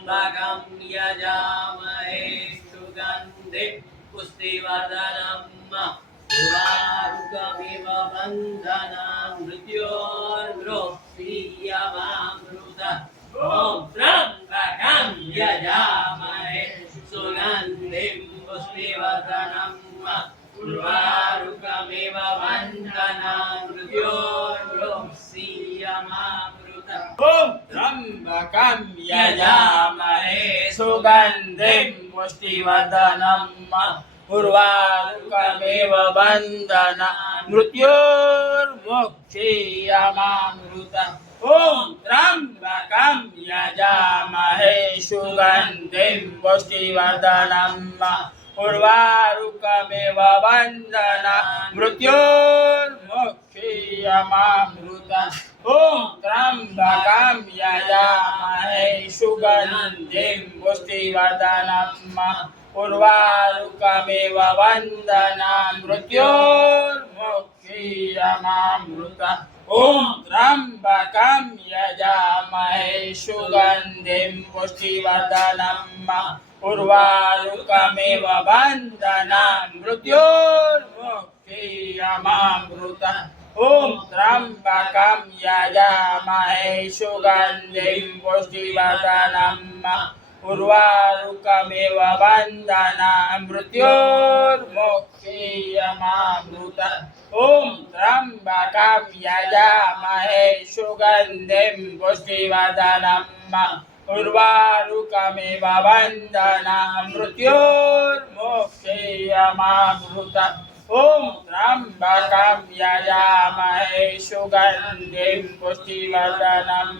त्र्यम्बकं यजामहे सुगन्धिं पुष्टिवर्धनं उर्वारुकमिव बन्धनान् मृत्योर्मुक्षीयमामृतम् ॐ त्र्यम्बकं यजामहे सुगन्धिं पुष्टिवर्धनं उर्वारुकमिव बन्धनान् मृत्योर्मुक्षीयमामृतम् ॐ त्र्यम्बकं यजामहे सुगन्धिं पुष्टिवर्धनम् उर्वारुकमिव बन्धनान् मृत्योर्मुक्षीयमामृतम् ॐ त्र्यम्बकं यजामहे सुगन्धिं पुष्टिवर्धनम् उर्वारुकमिव बन्धनान् मृत्योर्मुक्षीयमामृतम् ॐ त्र्यम्बकं यजामहे सुगन्धिं पुष्टिवर्धनम् उर्वारुकमिव बन्धनान् मृत्योर्मुक्षीयमामृतम् ॐ त्र्यम्बकं यजामहे सुगन्धिं पुष्टिवर्धनम् उर्वारुकमिव बन्धनान् मृत्योर्मुक्षीयमामृतम् ॐ त्र्यम्बकं यजामहे सुगन्धिं पुष्टिवर्धनम् उर्वारुकमिव बन्धनान् मृत्योर्मुक्षीयमामृतम् ॐ त्र्यम्बकं यजामहे सुगन्धिं पुष्टिवर्धनम् उर्वारुकमिव बन्धनान् मृत्योर्मुक्षीयमामृतम् ॐ त्र्यम्बकं यजामहे सुगन्धिं पुष्टिवर्धनम्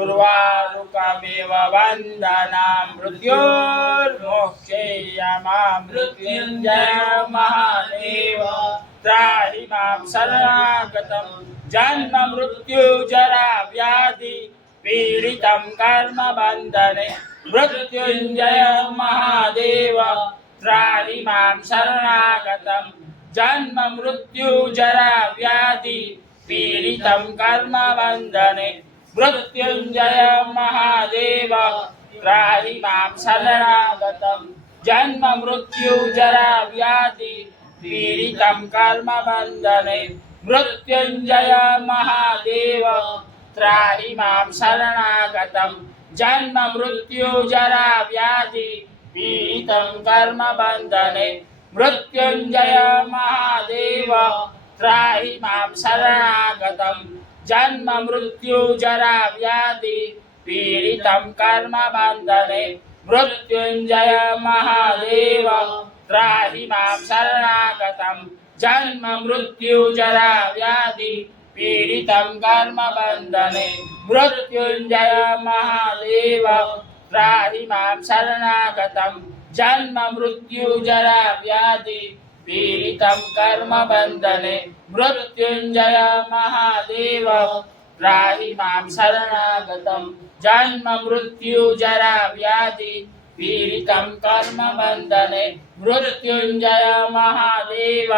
उर्वारुकमिव बन्धनान् मृत्योर्मुक्षीयमामृत्युञ्जय महादेव त्राहि मां शरणागतं जन्म मृत्यु जरा व्याधि पीडितं कर्म बन्धने मृत्युञ्जय महादेव त्राहि मां शरणागतं जन्म मृत्यु जरा व्याधि पीडितं कर्म बन्धने मृत्युञ्जय महादेव त्राहि मां शरणागतं जन्म मृत्यु जरा व्याधि पीडितं कर्म बन्धने मृत्युञ्जय महादेव त्राहि मां शरणागतं जन्म मृत्यु जरा व्याधि पीडितं कर्म बन्धने मृत्युञ्जय महादेव त्राहि मां शरणागतं जन्म मृत्यु जरा व्याधि पीडितं कर्म बन्धने मृत्युञ्जय महादेव त्राहि मां शरणागतं जन्म मृत्यु जरा व्याधि पीडितं कर्म बन्धने मृत्युञ्जय महादेव त्राहि मां शरणागतं जन्म मृत्यु जरा व्याधि पीडितं कर्म बन्धने मृत्युञ्जय महादेव त्राहि मां शरणागतं जन्म मृत्यु जरा व्याधि पीडितं कर्म बन्धने मृत्युञ्जय महादेव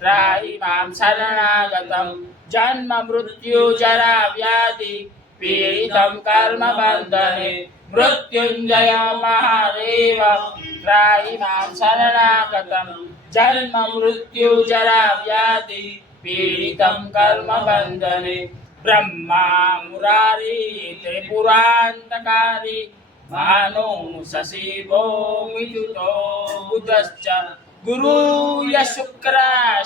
त्राहि मां शरणागतं जन्म मृत्यु जरा व्याधि पीडितं कर्म बन्धने मृत्युञ्जय महादेव त्राहि मां शरणागतं जन्म मृत्यु जरा व्याधि पीडितं कर्म बन्धने ब्रह्मा मुरारी त्रिपुरान्तकारी भानु शशिवो मिथुतो बुधश्च गुरु शुक्र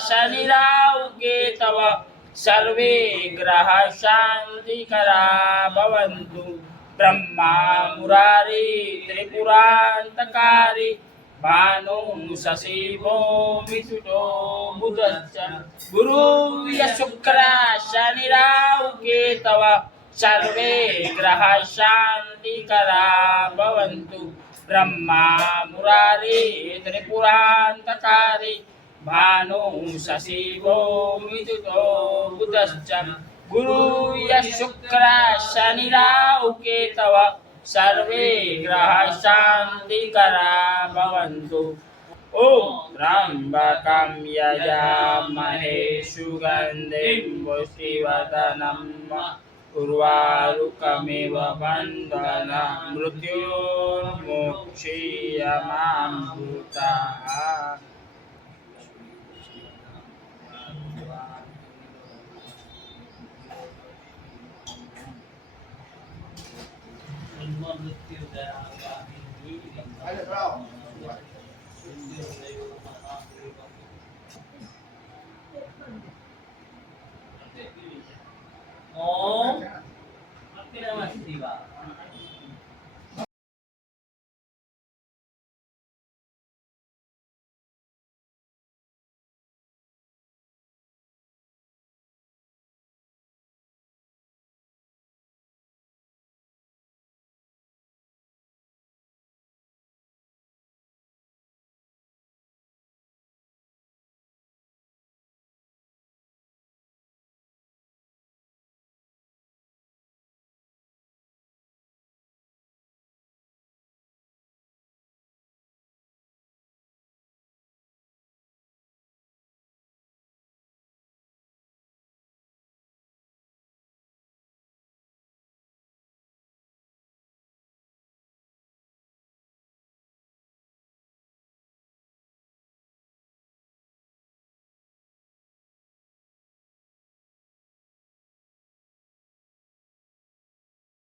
शनिराहु केतव सर्वे ग्रह शान्तिकरा भवन्तु ब्रह्मा मुरारी त्रिपुरान्तकारी भानु शशिवो मिथुतो बुधश्च गुरु शुक्र शनिराहु केतव सर्वे ग्रह शान्तिकरा भवन्तु ब्रह्मा मुरारी त्रिपुरान्तकारी भानु शशिवो मिथुतो बुधश्च गुरु शुक्र शनिराहु केतव सर्वे ग्रह शान्तिकरा भवन्तु ॐ त्र्यम्बकं यजामहे सुगन्धिं पुष्टिवर्धनम् ઉર્વારુકમેવ બંધન મૃત્યોર્મોક્ષીયમામૃતા. ઓમ